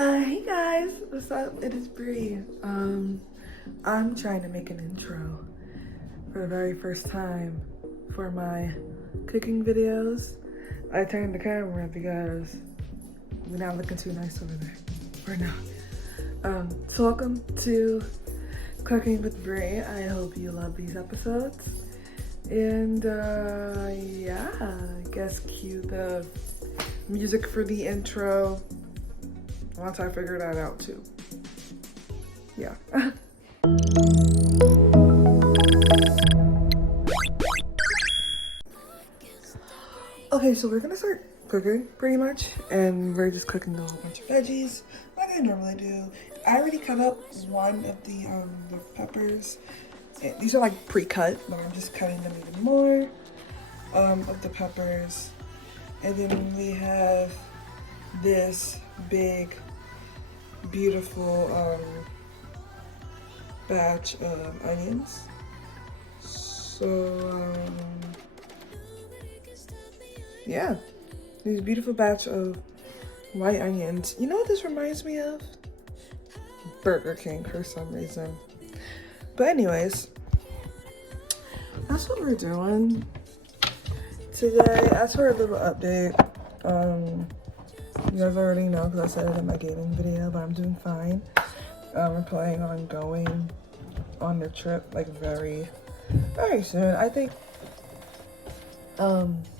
Hey guys, what's up? It is Bree. I'm trying to make an intro for the very first time for my cooking videos. I turned the camera because we're not looking too nice over there. We're not. So welcome to Cooking with Bree. I hope you love these episodes. And yeah, I guess cue the music for the intro once I figure that out too. Yeah. Okay, so we're gonna start cooking pretty much, and we're just cooking a whole bunch of veggies like I normally do. I already cut up one of the peppers. These are like pre-cut, but I'm just cutting them even more of the peppers. And then we have this big beautiful batch of onions. So yeah, this beautiful batch of white onions. You know what this reminds me of? Burger King for some reason. But anyways, that's what we're doing today. As for a little update, you guys already know because I said it in my gaming video, but I'm doing fine. We're planning on going on the trip like very soon. I think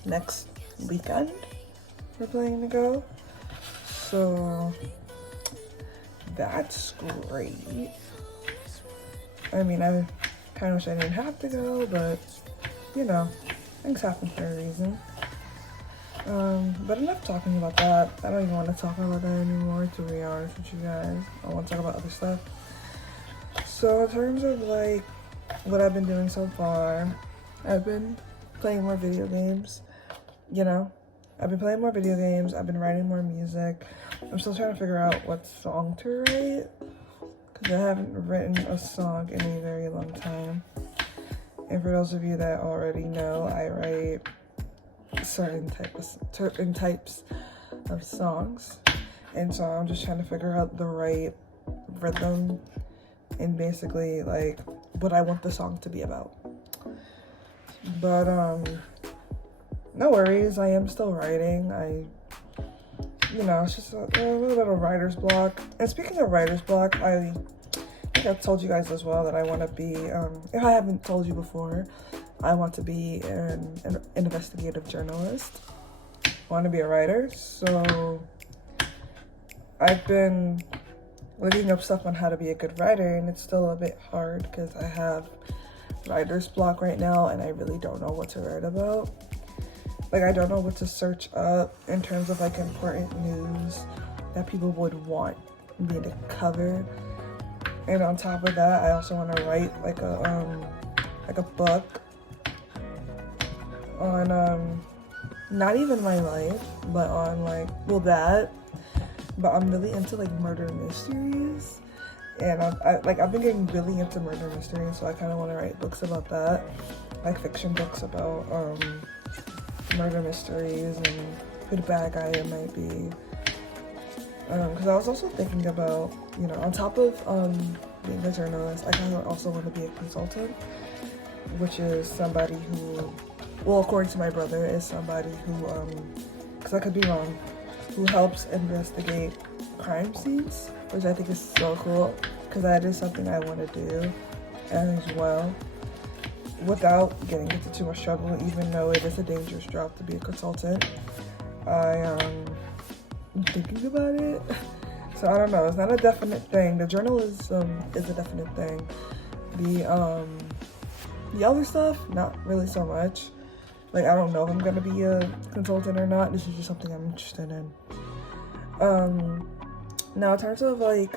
next weekend we're planning to go. So that's great. I mean, I kind of wish I didn't have to go, but you know, things happen for a reason. But enough talking about that. I don't even want to talk about that anymore, to be honest with you guys. I want to talk about other stuff. So in terms of like what I've been doing so far, I've been playing more video games. You know, I've been playing more video games. I've been writing more music. I'm still trying to figure out what song to write because I haven't written a song in a very long time. And for those of you that already know, I write certain types of songs, and so I'm just trying to figure out the right rhythm and basically like what I want the song to be about. But no worries, I am still writing. It's just a little bit of writer's block. And speaking of writer's block, I think I've told you guys as well that I want to be, if I haven't told you before, I want to be an investigative journalist. I want to be a writer. So I've been looking up stuff on how to be a good writer, and it's still a bit hard because I have writer's block right now and I really don't know what to write about. Like, I don't know what to search up in terms of like important news that people would want me to cover. And on top of that, I also want to write like a book on not even my life, but on like, well, that. But I'm really into like murder mysteries, and I've been getting really into murder mysteries, so I kind of want to write books about that, like fiction books about murder mysteries and who the bad guy might be. Because I was also thinking about, you know, on top of being a journalist, I kind of also want to be a consultant, which is somebody who, well, according to my brother, is somebody who, because I could be wrong, who helps investigate crime scenes, which I think is so cool, because that is something I want to do as well, without getting into too much trouble, even though it is a dangerous job to be a consultant. I'm thinking about it. So I don't know, it's not a definite thing. The journalism is a definite thing. The other stuff, not really so much. Like, I don't know if I'm gonna be a consultant or not. This is just something I'm interested in. Now in terms of like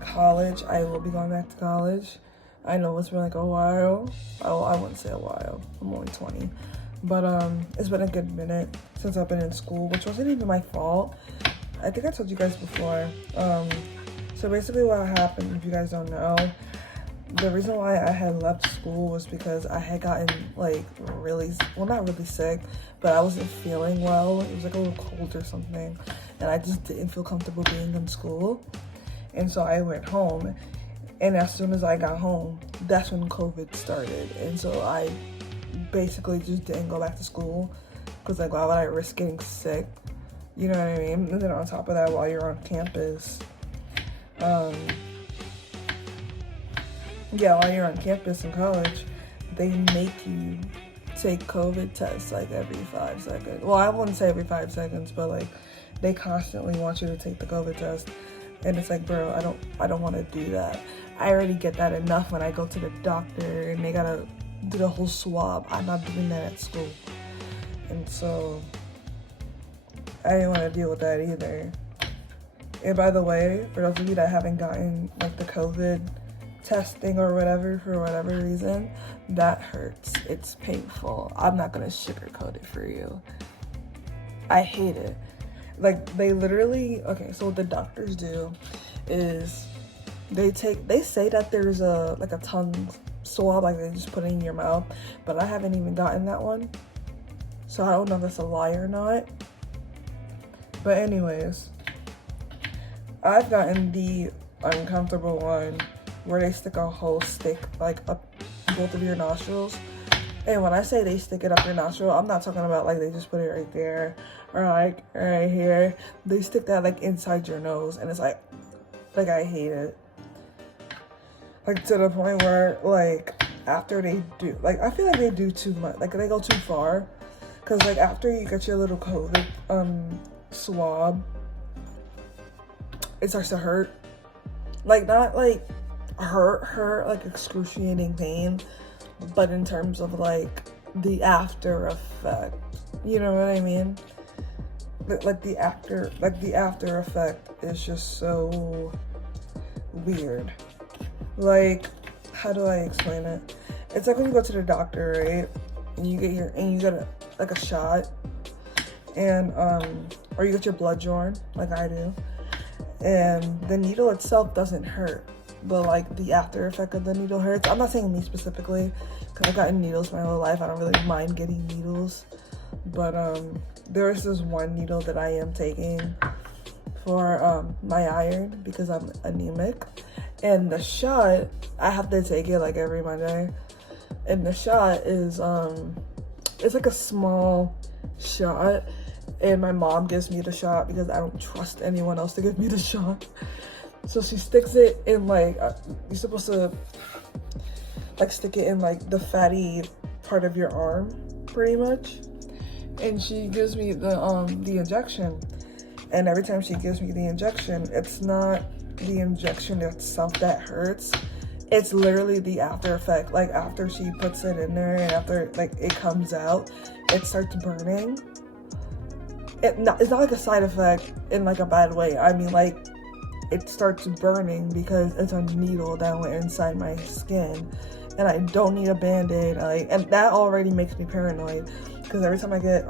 college, I will be going back to college. I know it's been like a while. Oh, I wouldn't say a while. I'm only 20. But it's been a good minute since I've been in school, which wasn't even my fault. I think I told you guys before. So basically what happened, if you guys don't know, the reason why I had left school was because I had gotten like really, well, not really sick, but I wasn't feeling well. It was like a little cold or something. and I just didn't feel comfortable being in school. And so I went home, and as soon as I got home, that's when COVID started. And so I basically just didn't go back to school because, like, why would I risk getting sick? You know what I mean? And then on top of that, while you're on campus, while you're on campus in college, they make you take COVID tests like every 5 seconds. Well, I wouldn't say every 5 seconds, but like they constantly want you to take the COVID test. And it's like, bro, I don't want to do that. I already get that enough when I go to the doctor and they gotta do the whole swab. I'm not doing that at school. And so I didn't want to deal with that either. And by the way, for those of you that haven't gotten like the COVID testing or whatever, for whatever reason, that hurts. It's painful. I'm not gonna sugarcoat it for you. I hate it. Like, they literally, okay, so what the doctors do is they say that there's a tongue swab, like they just put it in your mouth, but I haven't even gotten that one, so I don't know if that's a lie or not. But anyways, I've gotten the uncomfortable one where they stick a whole stick like up both of your nostrils. And when I say they stick it up your nostril, I'm not talking about like they just put it right there or like right here. They stick that like inside your nose, and it's like I hate it. Like, to the point where like after they do, like, I feel like they do too much, like they go too far, because like after you get your little COVID swab, it starts to hurt. Like, not like hurt like excruciating pain, but in terms of like the after effect, you know what I mean? Like the after effect is just so weird. Like, how do I explain it? It's like when you go to the doctor, right? And you get a shot, and or you get your blood drawn, like I do, and the needle itself doesn't hurt, but like the after effect of the needle hurts. I'm not saying me specifically, because I've gotten needles my whole life. I don't really mind getting needles, but there is this one needle that I am taking for my iron because I'm anemic, and the shot, I have to take it like every Monday, and the shot is it's like a small shot, and my mom gives me the shot because I don't trust anyone else to give me the shot. So she sticks it in like, you're supposed to like stick it in like the fatty part of your arm, pretty much. And she gives me the injection. And every time she gives me the injection, it's not the injection itself that hurts. It's literally the after effect. Like, after she puts it in there and after like it comes out, it starts burning. It's not like a side effect in like a bad way. I mean, like, it starts burning because it's a needle that went inside my skin, and I don't need a band-aid. And that already makes me paranoid, because every time I get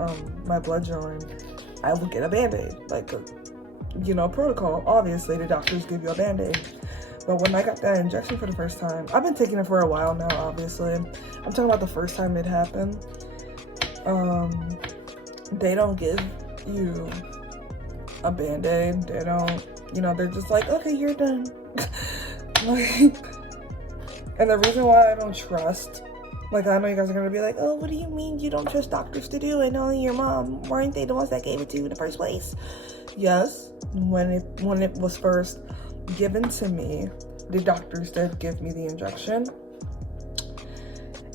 my blood drawn, I will get a band-aid, like, you know, protocol. Obviously, the doctors give you a band-aid. But when I got that injection for the first time, I've been taking it for a while now, obviously. I'm talking about the first time it happened. They don't give you a band-aid. They don't, you know, they're just like, okay, you're done. Like, and the reason why I don't trust, like, I know you guys are gonna be like, oh, what do you mean you don't trust doctors to do it? Only your mom. Weren't they the ones that gave it to you in the first place? Yes, when it was first given to me, the doctors did give me the injection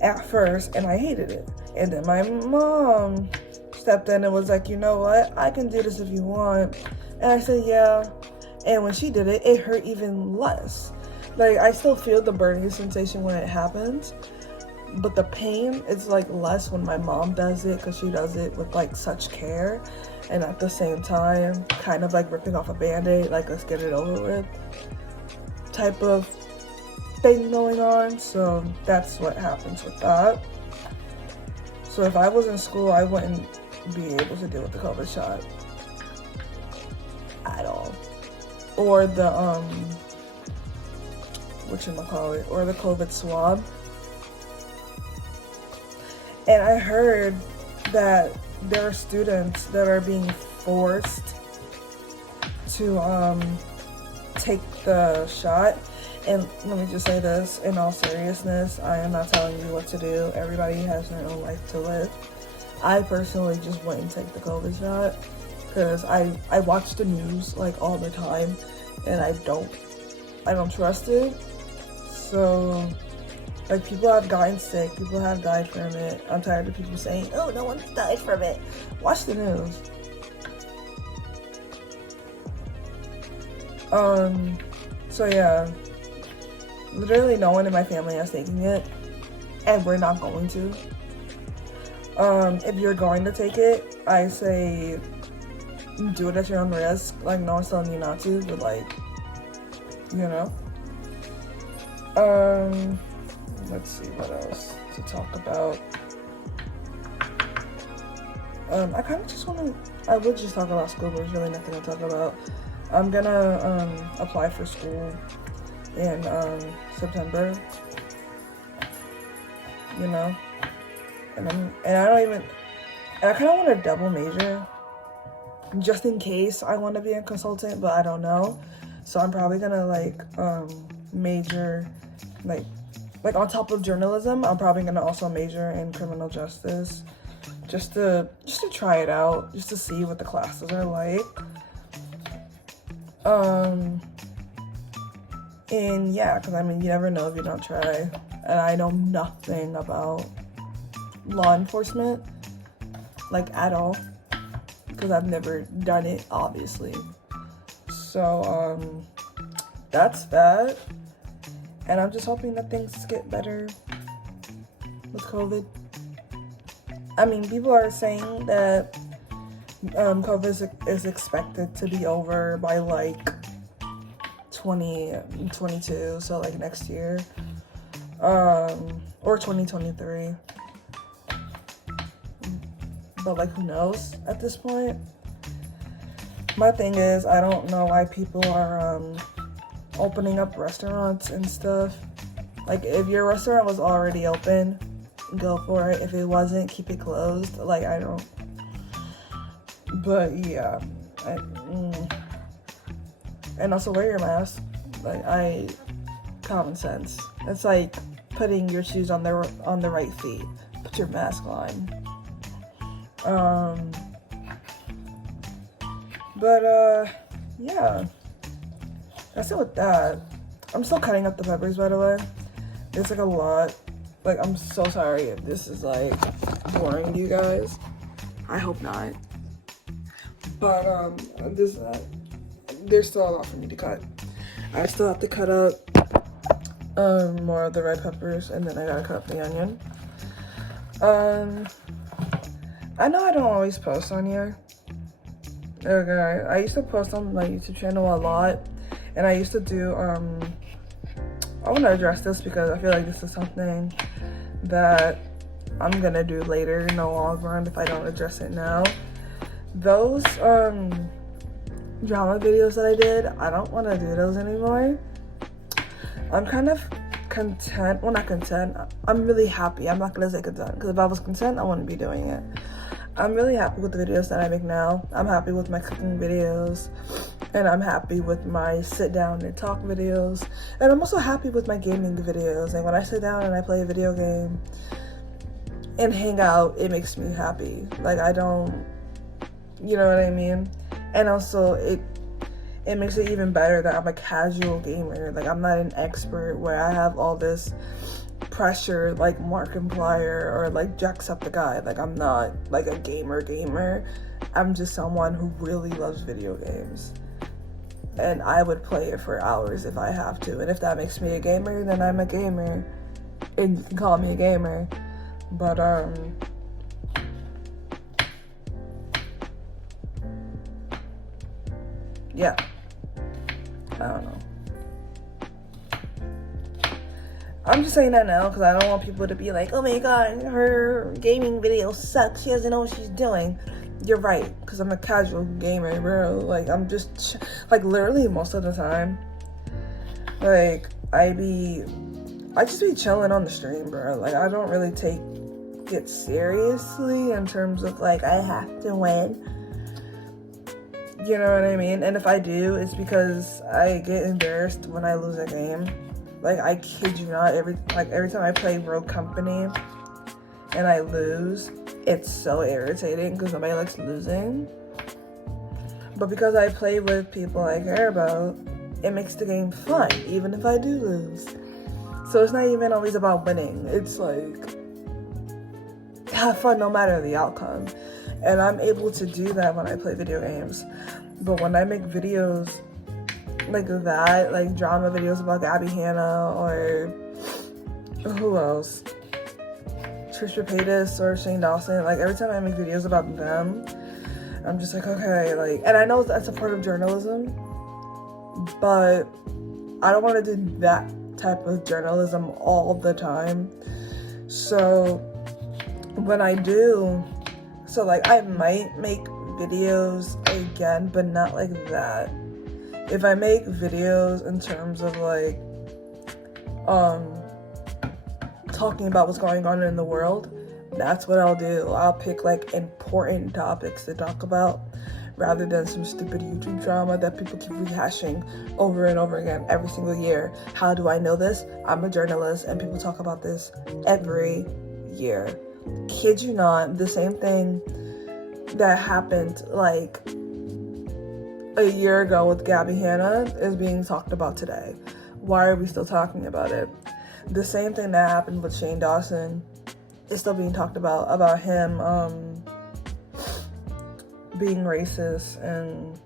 at first, and I hated it. And then my mom stepped in and was like, you know what, I can do this if you want. And I said, yeah. And when she did it, it hurt even less. Like, I still feel the burning sensation when it happens, but the pain is like less when my mom does it, because she does it with like such care, and at the same time kind of like ripping off a band-aid, like, let's get it over with type of thing going on. So that's what happens with that. So if I was in school, I wouldn't be able to deal with the COVID shot at all, or the whatchamacallit, or the COVID swab. And I heard that there are students that are being forced to take the shot. And let me just say this, in all seriousness, I am not telling you what to do. Everybody has their own life to live. I personally just wouldn't take the COVID shot because I watch the news like all the time, and I don't trust it. So like, people have gotten sick, people have died from it. I'm tired of people saying, oh, no one's died from it. Watch the news. So yeah, literally no one in my family is taking it, and we're not going to. If you're going to take it, I say do it at your own risk. Like, no one's telling you not to, but like, you know. Let's see what else to talk about. I kind of just I would just talk about school, but there's really nothing to talk about. I'm gonna apply for school in September, you know, and I kind of want to double major just in case I want to be a consultant, but I don't know. So I'm probably gonna like major like on top of journalism. I'm probably gonna also major in criminal justice, just to try it out, just to see what the classes are like. And yeah, because I mean, you never know if you don't try. And I know nothing about law enforcement, like, at all, because I've never done it, obviously. So that's that. And I'm just hoping that things get better with COVID. I mean, people are saying that COVID is expected to be over by like 2022, so like next year, or 2023. But like, who knows at this point? My thing is, I don't know why people are opening up restaurants and stuff. Like, if your restaurant was already open, go for it. If it wasn't, keep it closed. Like, I don't. But yeah, and also wear your mask. Like, common sense. It's like putting your shoes on the right feet. Put your mask on. Yeah. That's it with that. I'm still cutting up the peppers, by the way. It's like a lot. Like, I'm so sorry if this is like boring to you guys. I hope not. But there's still a lot for me to cut. I still have to cut up more of the red peppers, and then I gotta cut up the onion. I know I don't always post on here. Okay, I used to post on my YouTube channel a lot, and I used to do I want to address this because I feel like this is something that I'm gonna do later in the long run if I don't address it now. Those drama videos that I did, I don't want to do those anymore. I'm kind of content. Well, not content. I'm really happy. I'm not gonna say content, because if I was content, I wouldn't be doing it. I'm really happy with the videos that I make now. I'm happy with my cooking videos, and I'm happy with my sit down and talk videos, and I'm also happy with my gaming videos. And when I sit down and I play a video game and hang out, it makes me happy. Like, I don't, you know what I mean? And also, it makes it even better that I'm a casual gamer. Like, I'm not an expert where I have all this pressure like Markiplier or like Jacksepticeye. Like, I'm not like a gamer. I'm just someone who really loves video games, and I would play it for hours if I have to. And if that makes me a gamer, then I'm a gamer, and you can call me a gamer. But yeah, I don't know. I'm just saying that now because I don't want people to be like, oh my god, her gaming video sucks, she doesn't know what she's doing. You're right, because I'm a casual gamer, bro. Like, I'm just, like, literally most of the time, like, I just be chilling on the stream, bro. Like, I don't really take it seriously in terms of, like, I have to win. You know what I mean? And if I do, it's because I get embarrassed when I lose a game. Like, I kid you not, every time I play Rogue Company and I lose, it's so irritating because nobody likes losing. But because I play with people I care about, it makes the game fun, even if I do lose. So it's not even always about winning. It's like, have fun no matter the outcome. And I'm able to do that when I play video games. But when I make videos like that, like drama videos about Gabby Hanna or who else? Trisha Paytas or Shane Dawson, like every time I make videos about them, I'm just like, okay, like, and I know that's a part of journalism, but I don't want to do that type of journalism all the time. So when I do, so like I might make videos again, but not like that. If I make videos in terms of like talking about what's going on in the world, that's what I'll do. I'll pick like important topics to talk about rather than some stupid YouTube drama that people keep rehashing over and over again every single year. How do I know this? I'm a journalist and people talk about this every year. Kid you not, the same thing that happened like a year ago with Gabby Hanna is being talked about today. Why are we still talking about it? The same thing that happened with Shane Dawson is still being talked about him being racist and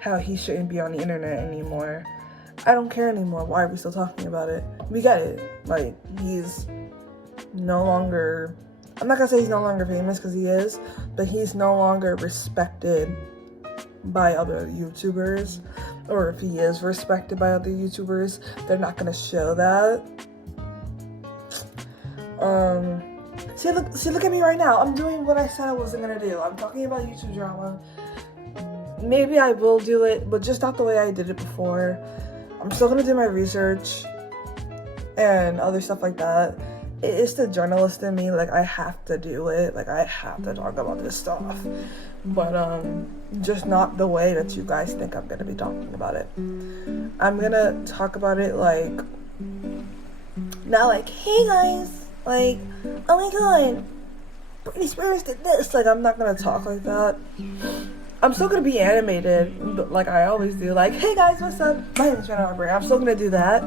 how he shouldn't be on the internet anymore. I don't care anymore. Why are we still talking about it? We get it. Like, he's no longer, I'm not gonna say he's no longer famous because he is, but he's no longer respected by other YouTubers, or if he is respected by other YouTubers, they're not gonna show that. See, look at me right now. I'm doing what I said I wasn't gonna do. I'm talking about YouTube drama. Maybe I will do it, but just not the way I did it before. I'm still gonna do my research and other stuff like that. It's the journalist in me, like I have to do it. Like I have to talk about this stuff. But just not the way that you guys think I'm gonna be talking about it. I'm gonna talk about it like, not like, hey guys, like, oh my god, Britney Spears did this. Like, I'm not gonna talk like that. I'm still gonna be animated, but like I always do. Like, hey guys, what's up? My name is briana.harper. I'm still gonna do that,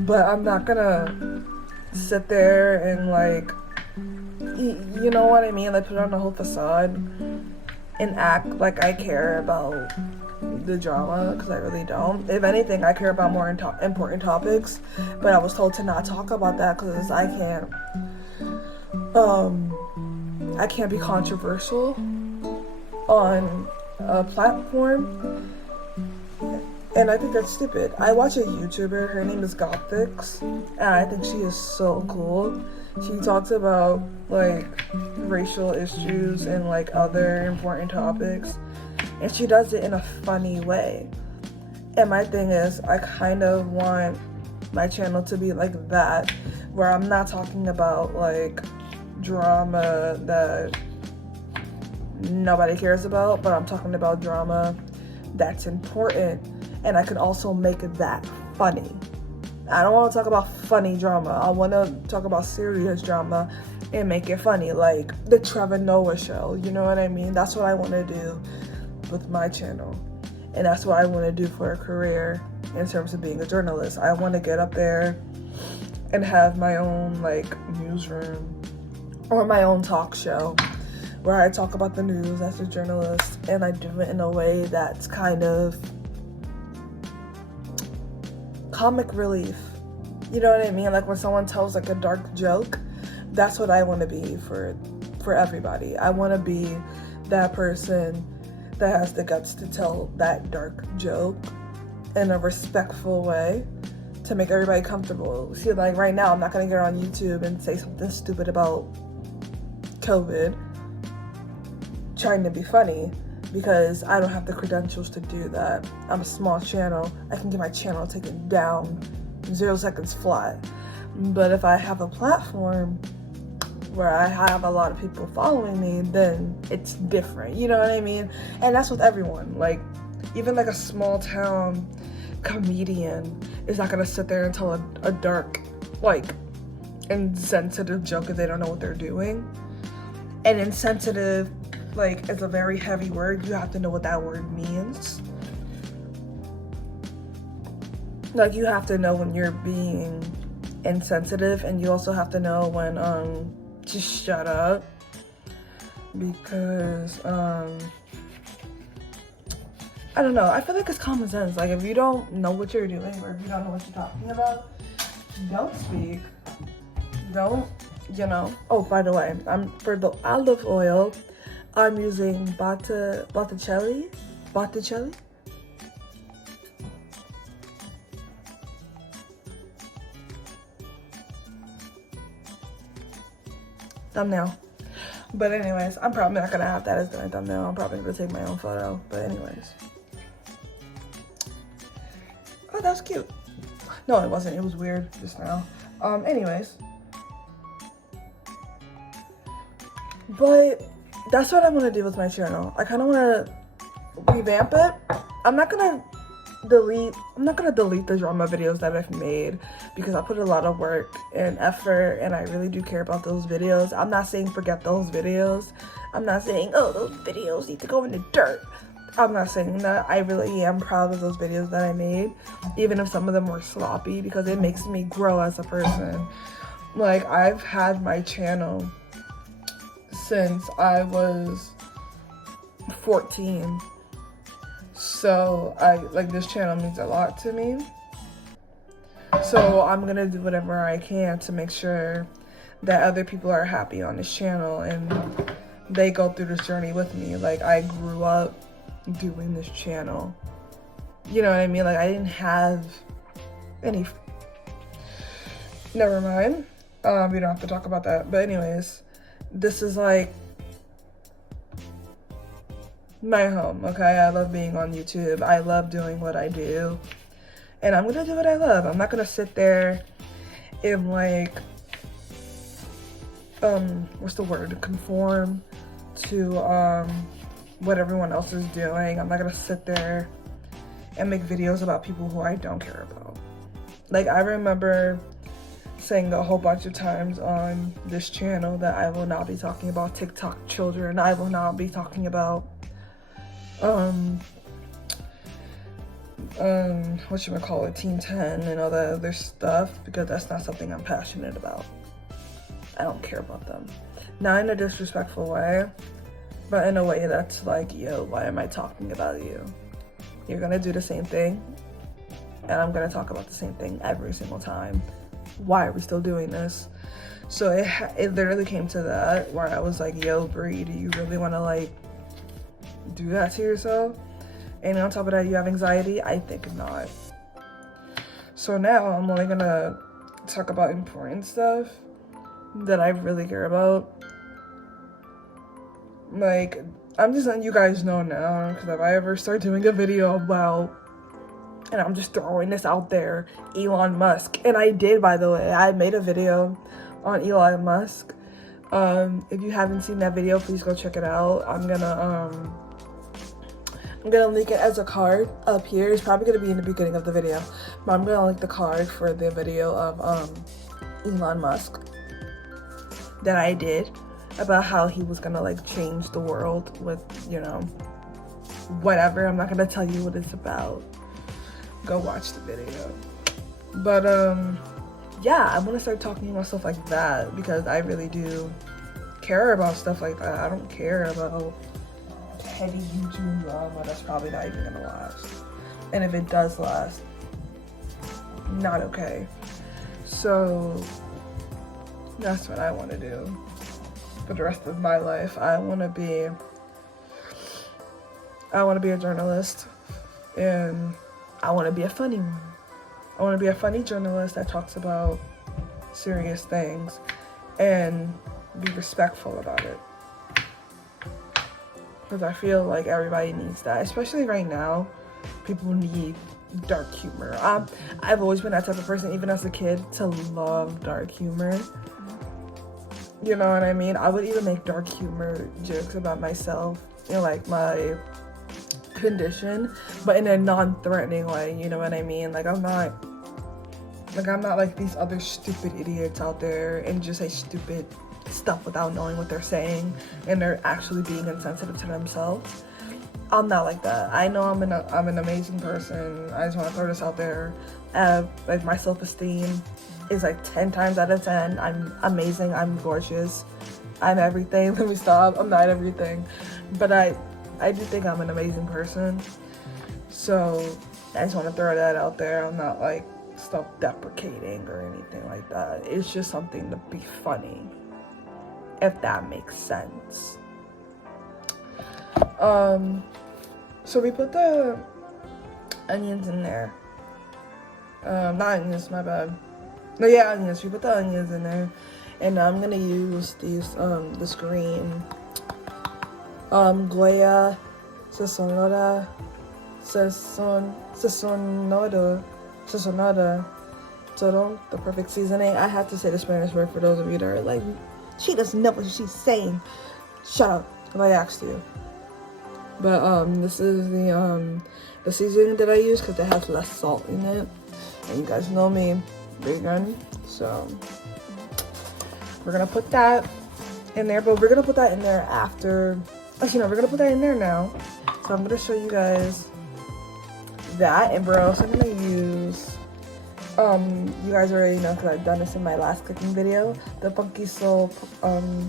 but I'm not gonna sit there and like, you know what I mean? Like, put on a whole facade and act like I care about the drama, because I really don't. If anything, I care about more important topics, but I was told to not talk about that because I can't be controversial on a platform, and I think that's stupid. I watch a YouTuber, her name is Gothics, and I think she is so cool. She talks about like racial issues and like other important topics, and she does it in a funny way. And my thing is, I kind of want my channel to be like that, where I'm not talking about like drama that nobody cares about, but I'm talking about drama that's important, and I can also make that funny. I don't want to talk about funny drama. I want to talk about serious drama and make it funny, like the Trevor Noah show. You know what I mean? That's what I want to do with my channel, and that's what I want to do for a career in terms of being a journalist. I want to get up there and have my own like newsroom or my own talk show where I talk about the news as a journalist, and I do it in a way that's kind of comic relief. You know what I mean? Like when someone tells like a dark joke, that's what I want to be for everybody. I want to be that person that has the guts to tell that dark joke in a respectful way to make everybody comfortable. See, like right now, I'm not gonna get on YouTube and say something stupid about COVID trying to be funny, because I don't have the credentials to do that. I'm a small channel. I can get my channel taken down 0 seconds flat. But if I have a platform where I have a lot of people following me, then it's different, you know what I mean? And that's with everyone. Like, even like a small town comedian is not gonna sit there and tell a dark, like, insensitive joke if they don't know what they're doing. And insensitive, like, is a very heavy word. You have to know what that word means. Like, you have to know when you're being insensitive, and you also have to know when to shut up, because I don't know, I feel like it's common sense. Like, if you don't know what you're doing, or if you don't know what you're talking about, don't speak. Don't, you know. Oh, by the way, for the olive oil, I'm using Botticelli. Thumbnail. But anyways, I'm probably not gonna have that as my thumbnail. I'm probably gonna take my own photo. But anyways. Oh, that was cute. No, it wasn't. It was weird just now. Anyways. But that's what I'm gonna do with my channel. I kind of want to revamp it. I'm not gonna delete the drama videos that I've made, because I put a lot of work and effort, and I really do care about those videos. I'm not saying forget those videos. I'm not saying, oh, those videos need to go in the dirt. I'm not saying that. I really am proud of those videos that I made, even if some of them were sloppy, because it makes me grow as a person. Like, I've had my channel since I was 14. So this channel means a lot to me. So I'm gonna do whatever I can to make sure that other people are happy on this channel and they go through this journey with me. Like, I grew up doing this channel. You know what I mean? Like, I didn't have any... Never mind. We don't have to talk about that. But anyways, this is like my home, okay? I love being on YouTube. I love doing what I do. And I'm gonna do what I love. I'm not gonna sit there and like, what's the word? Conform to what everyone else is doing. I'm not gonna sit there and make videos about people who I don't care about. Like, I remember saying a whole bunch of times on this channel that I will not be talking about TikTok children. I will not be talking about whatchamacallit, Teen 10 and all that other stuff, because that's not something I'm passionate about. I don't care about them. Not in a disrespectful way, but in a way that's like, yo, why am I talking about you? You're gonna do the same thing, and I'm gonna talk about the same thing every single time. Why are we still doing this? So it literally came to that, where I was like, yo, Brie, do you really want to like do that to yourself? And on top of that, you have anxiety? I think not. So now I'm only gonna talk about important stuff that I really care about. Like, I'm just letting you guys know now, because if I ever start doing a video about, and I'm just throwing this out there, Elon Musk. And I did, by the way. I made a video on Elon Musk. If you haven't seen that video, please go check it out. I'm gonna link it as a card up here. It's probably gonna be in the beginning of the video, but I'm gonna link the card for the video of Elon Musk that I did about how he was gonna like change the world with, you know, whatever. I'm not gonna tell you what it's about. Go watch the video. But yeah, I want to start talking about stuff like that, because I really do care about stuff like that. I don't care about heavy YouTube drama that's probably not even gonna last, and if it does last, not okay. So that's what I want to do for the rest of my life. I want to be a journalist, and I want to be a funny one. I want to be a funny journalist that talks about serious things and be respectful about it. Because I feel like everybody needs that, especially right now. People need dark humor. I've always been that type of person, even as a kid, to love dark humor. You know what I mean? I would even make dark humor jokes about myself, you know, like my condition, but in a non-threatening way, you know what I mean? Like I'm not like these other stupid idiots out there and just say stupid stuff without knowing what they're saying, and they're actually being insensitive to themselves. I'm not like that. I know I'm an amazing person. I just want to throw this out there. Like my self-esteem is like 10 times out of 10. I'm amazing. I'm gorgeous. I'm everything. Let me stop. I'm not everything, but I do think I'm an amazing person. So I just want to throw that out there. I'm not like self-deprecating or anything like that. It's just something to be funny, if that makes sense. So we put the onions in there. Not onions, my bad. No, yeah, onions. We put the onions in there, and I'm gonna use these this green Goya Sazonada Toron, the perfect seasoning. I have to say the Spanish word for those of you that are like, she doesn't know what she's saying. Shut up if I asked you. But this is the seasoning that I use because it has less salt in it. And you guys know me, vegan. So we're gonna put that in there, but we're gonna put that in there after. Actually, no, we're gonna put that in there now. So I'm gonna show you guys that, and we're also gonna use. You guys already know because I've done this in my last cooking video. The Funky Soul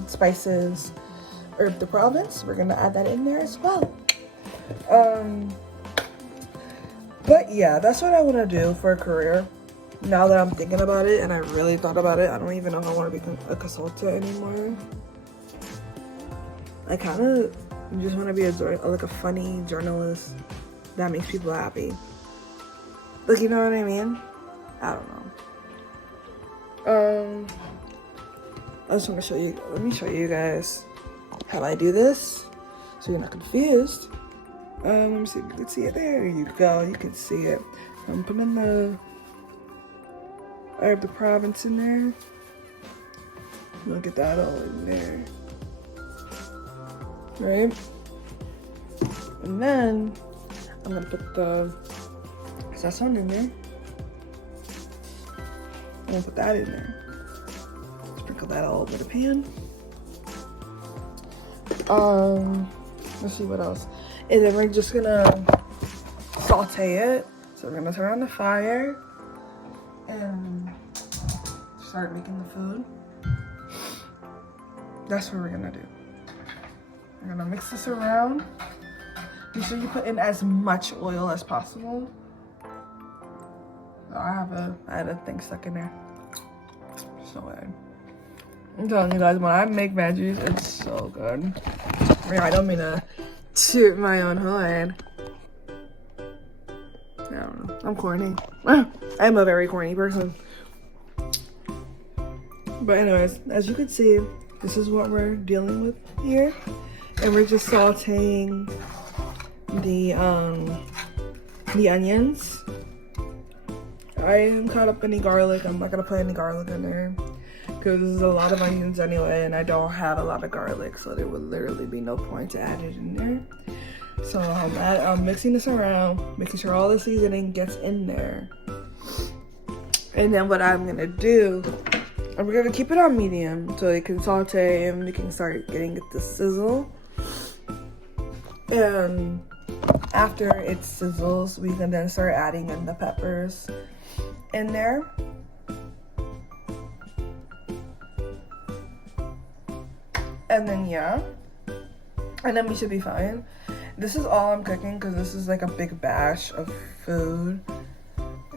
spices herb de Provence. We're gonna add that in there as well. But yeah, that's what I want to do for a career. Now that I'm thinking about it, and I really thought about it, I don't even know if I want to become a consultant anymore. I kind of just want to be like a funny journalist that makes people happy. Like, you know what I mean? I don't know. I just want to show you. Let me show you guys how I do this, so you're not confused. Let me see if you can see it. There you go. You can see it. I'm putting the herb de Provence in there. Look at that all in there. Right? And then I'm gonna put the sazon in there. I'm gonna put that in there. Sprinkle that all over the pan. Let's see what else. And then we're just gonna saute it. So we're gonna turn on the fire and start making the food. That's what we're gonna do. We're gonna mix this around. Make sure you put in as much oil as possible. I had a thing stuck in there. So bad. I'm telling you guys, when I make veggies, it's so good. I mean, I don't mean to toot my own horn. I don't know. I'm corny. I'm a very corny person. But anyways, as you can see, this is what we're dealing with here. And we're just sauteing the onions. I didn't cut up any garlic. I'm not gonna put any garlic in there because there's a lot of onions anyway, and I don't have a lot of garlic, so there would literally be no point to add it in there. So I'm mixing this around, making sure all the seasoning gets in there. And then what I'm gonna do, we're gonna keep it on medium so it can saute and we can start getting it to sizzle. And after it sizzles, we can then start adding in the peppers in there. And then yeah, and then we should be fine. This is all I'm cooking because this is like a big batch of food,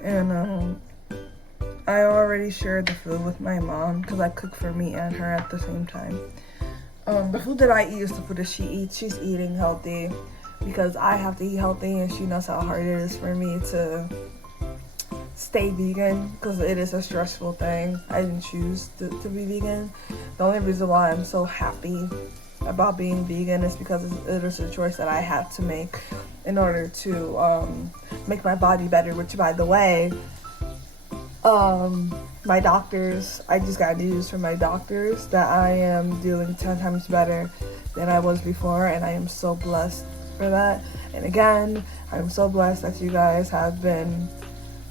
and I already shared the food with my mom because I cook for me and her at the same time. The food that I eat is the food that she eats. She's eating healthy because I have to eat healthy, and she knows how hard it is for me to stay vegan because it is a stressful thing. I didn't choose to be vegan. The only reason why I'm so happy about being vegan is because it is a choice that I had to make in order to make my body better, which by the way, My doctors, I just got news from my doctors that I am doing 10 times better than I was before, and I am so blessed for that. And again, I'm so blessed that you guys have been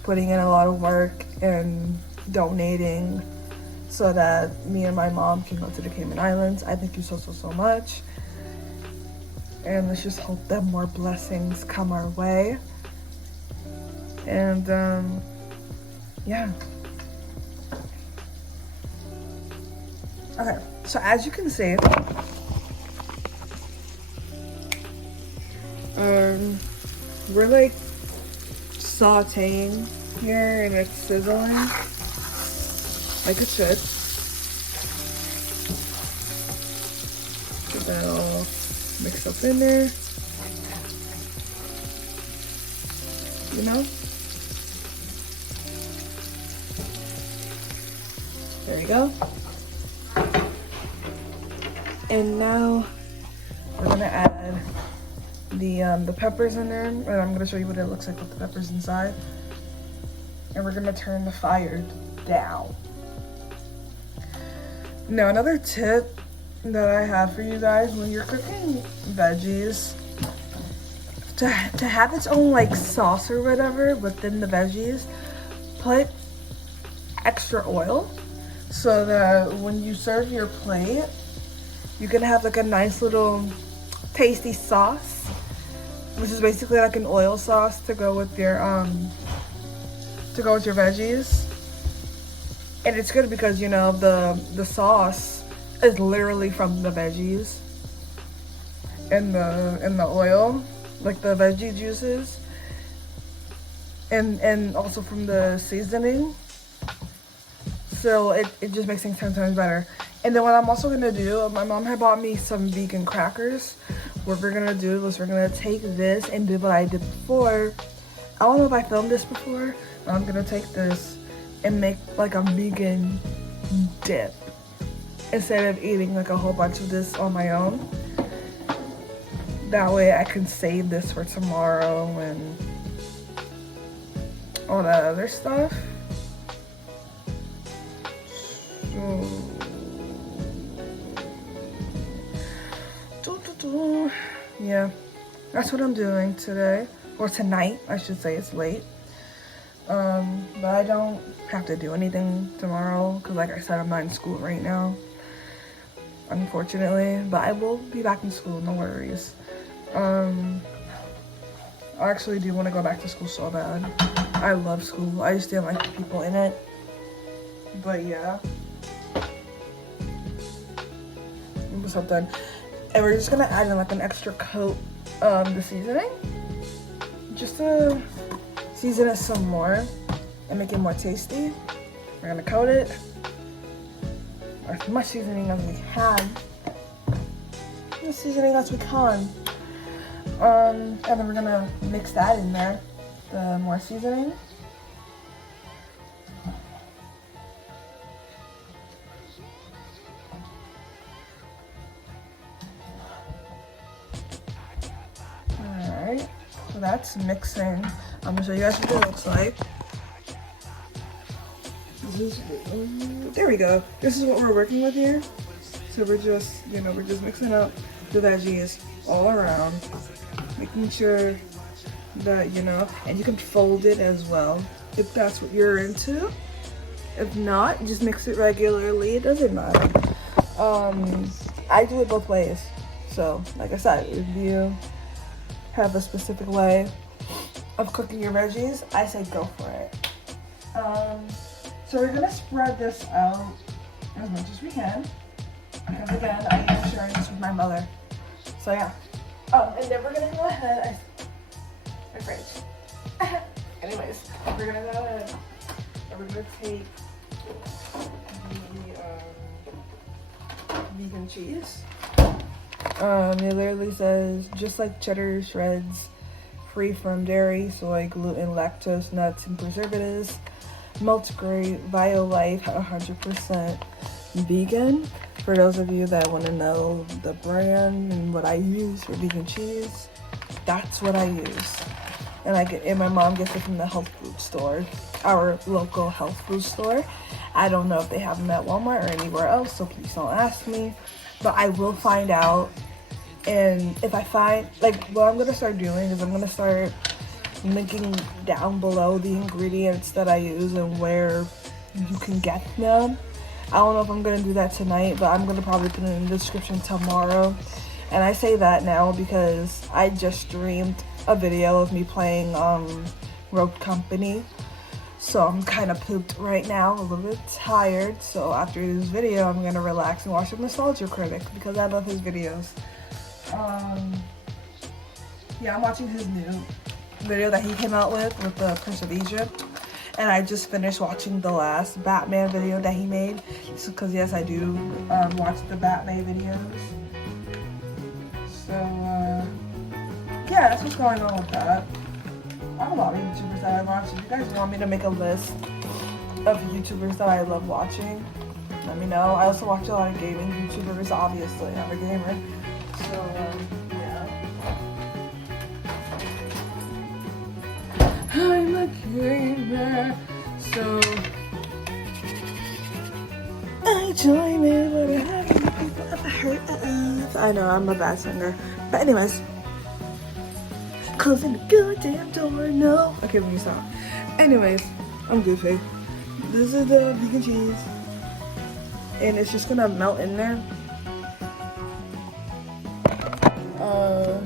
putting in a lot of work and donating so that me and my mom can go to the Cayman Islands. I thank you so much. And let's just hope that more blessings come our way. And yeah. Okay, so as you can see, we're like sauteing here and it's sizzling like it should. Get that all mixed up in there, you know? There you go. And now we're gonna add the peppers in there, and I'm gonna show you what it looks like with the peppers inside. And we're gonna turn the fire down. Now, another tip that I have for you guys when you're cooking veggies, to have its own like sauce or whatever within the veggies, put extra oil so that when you serve your plate, you can have like a nice little tasty sauce, which is basically like an oil sauce to go with your veggies. And it's good because, you know, the sauce is literally from the veggies and the oil, like the veggie juices, and also from the seasoning. So it just makes things 10 times better. And then what I'm also gonna do, my mom had bought me some vegan crackers. What we're gonna do is we're gonna take this and do what I did before. I don't know if I filmed this before, but I'm gonna take this and make like a vegan dip instead of eating like a whole bunch of this on my own. That way I can save this for tomorrow and all that other stuff. Yeah, that's what I'm doing today, or tonight, I should say. It's late. But I don't have to do anything tomorrow because, like I said, I'm not in school right now, unfortunately. But I will be back in school, no worries. I actually do want to go back to school so bad. I love school. I just didn't like the people in it. But yeah. What's up then? And we're just gonna add in like an extra coat of the seasoning, just to season it some more and make it more tasty. We're gonna coat it, or as much seasoning as we can. As seasoning as we can. And then we're gonna mix that in there, the more seasoning. So that's mixing. I'm gonna show you guys what it looks like. There we go. This is what we're working with here. So we're just, you know, we're just mixing up the veggies all around, making sure that, you know, and you can fold it as well if that's what you're into. If not, just mix it regularly. It doesn't matter. I do it both ways. So, like I said, if you have a specific way of cooking your veggies, I say go for it. So we're gonna spread this out as much as we can, because again, I am sharing this with my mother. So yeah. And then we're gonna go ahead. My fridge. Anyways, we're gonna go ahead and we're gonna take the vegan cheese. It literally says, just like cheddar shreds, free from dairy, soy, gluten, lactose, nuts, and preservatives. Multigrain, BioLife, 100% vegan. For those of you that want to know the brand and what I use for vegan cheese, that's what I use. and my mom gets it from the health food store, our local health food store. I don't know if they have them at Walmart or anywhere else, so please don't ask me. But I will find out, and if I find, like, what I'm gonna start doing is I'm gonna start linking down below the ingredients that I use and where you can get them. I don't know if I'm gonna do that tonight, but I'm gonna probably put it in the description tomorrow. And I say that now because I just streamed a video of me playing Rogue Company. So I'm kind of pooped right now, a little bit tired. So after this video, I'm gonna relax and watch the Nostalgia Critic because I love his videos. Yeah, I'm watching his new video that he came out with the Prince of Egypt. And I just finished watching the last Batman video that he made. Because yes, I do watch the Batman videos. So, yeah, that's what's going on with that. I have a lot of YouTubers that I watch. If you guys want me to make a list of YouTubers that I love watching, let me know. I also watch a lot of gaming YouTubers, obviously. I'm a gamer. So, yeah. I'm a gamer. So, I join in when I have people ever heard of. I know, I'm a bad singer. But anyways. Closing the goddamn door, no. Okay, let me stop. Anyways, I'm goofy. This is the vegan cheese. And it's just gonna melt in there.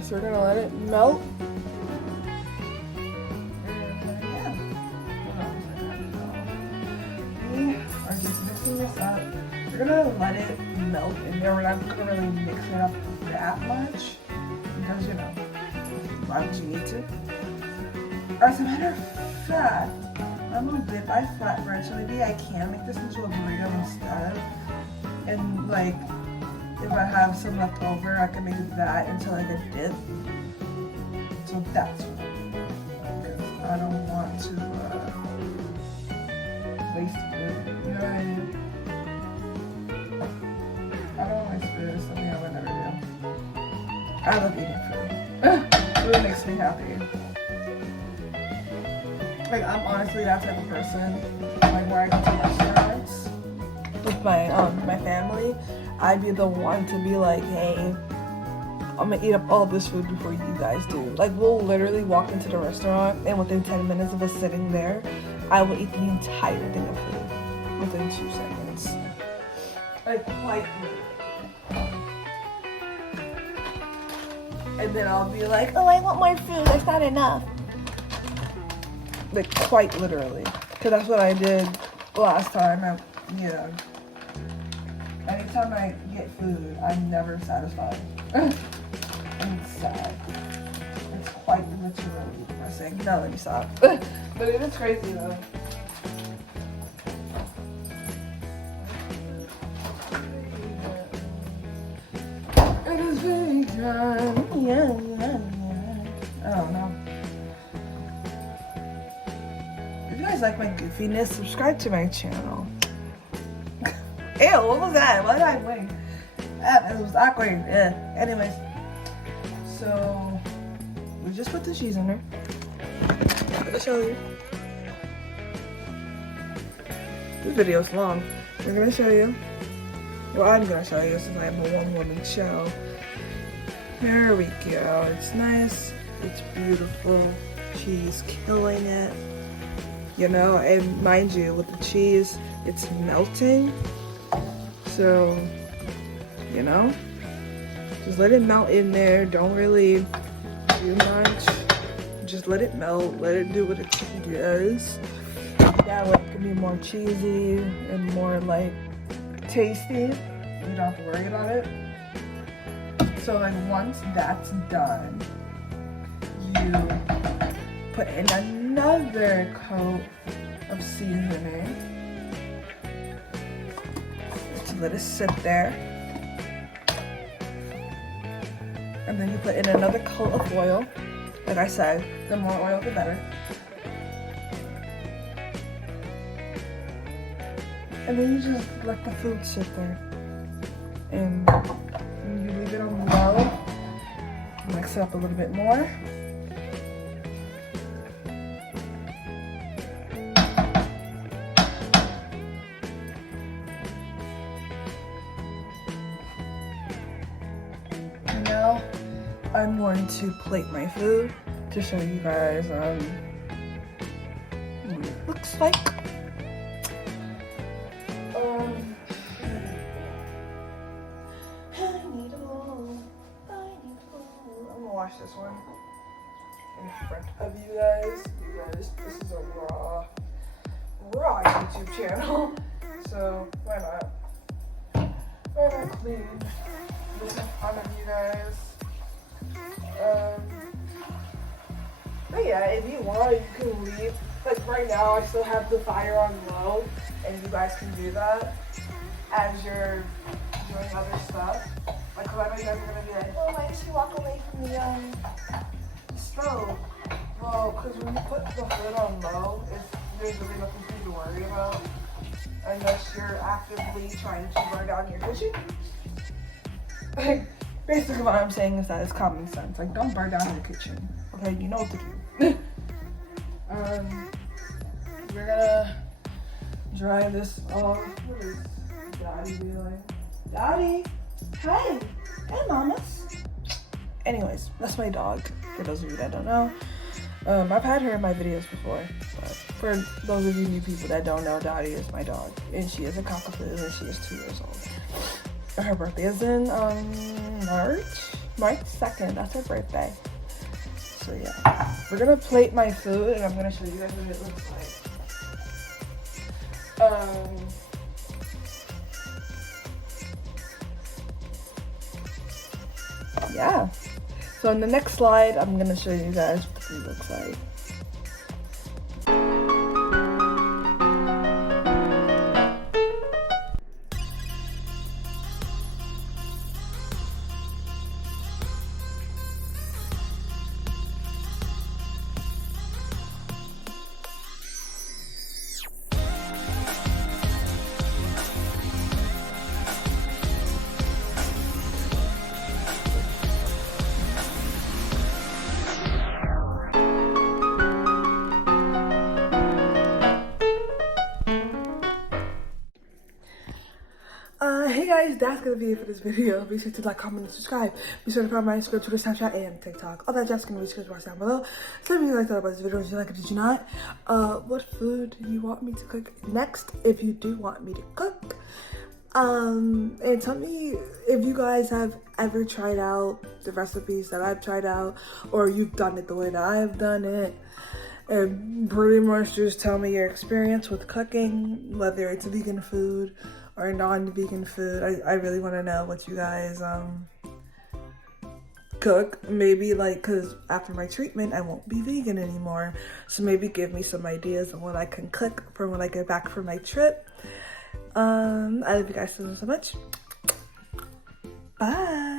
So we're gonna let it melt. Yeah. We are just mixing this up. We're gonna let it melt in there. We're not gonna really mix it up that much. Because, you know, why would you need to? As a matter of fact, I'm gonna dip my flatbread, so maybe I can make this into a burrito instead. And like, if I have some left over, I can make that into like a dip. So that's what I'm doing. Because I don't want to waste food. You know what I mean? I don't waste food. It's something I would never do. I love eating food. Food makes me happy. Like, I'm honestly that type of person. Like, where I go to restaurants with my family, I'd be the one to be like, hey, I'm gonna eat up all this food before you guys do. Like, we'll literally walk into the restaurant, and within 10 minutes of us sitting there, I will eat the entire thing of food within 2 seconds. Like, quite literally. And then I'll be like, oh, I want more food, that's not enough. Like, quite literally. Because that's what I did last time. Anytime I get food, I'm never satisfied. And it's sad. It's quite literally depressing. Now let me stop. But it is crazy though. It is vegan. Yeah. I don't know. If you guys like my goofiness, subscribe to my channel. Ew, what was that? Why did I wink? It was awkward. Yeah. Anyways, so we just put the cheese in there. I'm gonna show you. This video's long. We're gonna show you. Well, I'm gonna show you since I'm a one-woman show. There we go. It's nice. It's beautiful. Cheese killing it. You know, and mind you, with the cheese, it's melting. So, you know, just let it melt in there. Don't really do much. Just let it melt. Let it do what it does. That way it can be more cheesy and more like tasty. You don't have to worry about it. So like once that's done, you put in another coat of seasoning. Let it sit there, and then you put in another coat of oil. Like I said, the more oil the better. And then you just let the food sit there, and you leave it on low. Mix it up a little bit more, I'm going to plate my food to show you guys what it looks like. I'm gonna watch this one in front of you guys. This is a raw YouTube channel, so why not? Why not clean this in front of you guys? But yeah, if you want, you can leave. Like right now, I still have the fire on low, and you guys can do that as you're doing other stuff. Like, cause I know you guys are gonna be like, oh, why did she walk away from the stove? Well, cause when you put the hood on low, there's really nothing for you to worry about, unless you're actively trying to burn down your kitchen. Like, basically what I'm saying is that it's common sense. Like, don't burn down your kitchen. Okay, you know what to do. We're gonna dry this off. What is Daddy doing? Daddy! Hey! Hey, mamas! Anyways, that's my dog, for those of you that don't know. I've had her in my videos before, but for those of you new people that don't know, Daddy is my dog, and she is a cockapoo, and she is 2 years old. Her birthday is in March 2nd. That's her birthday. So yeah, we're gonna plate my food, and I'm gonna show you guys what it looks like. Yeah. So in the next slide, I'm gonna show you guys what the food looks like. Hey guys, that's gonna be it for this video. Be sure to like, comment, and subscribe. Be sure to follow my Instagram, Twitter, Snapchat, and TikTok. All that jazz can be described down below. So if you like that about this video, did you like it, did you not? What food do you want me to cook next? If you do want me to cook, and tell me if you guys have ever tried out the recipes that I've tried out, or you've done it the way that I've done it. And pretty much just tell me your experience with cooking, whether it's vegan food or non-vegan food. I really want to know what you guys cook. Maybe like, because after my treatment I won't be vegan anymore, so maybe give me some ideas on what I can cook for when I get back from my trip. I love you guys so much. Bye.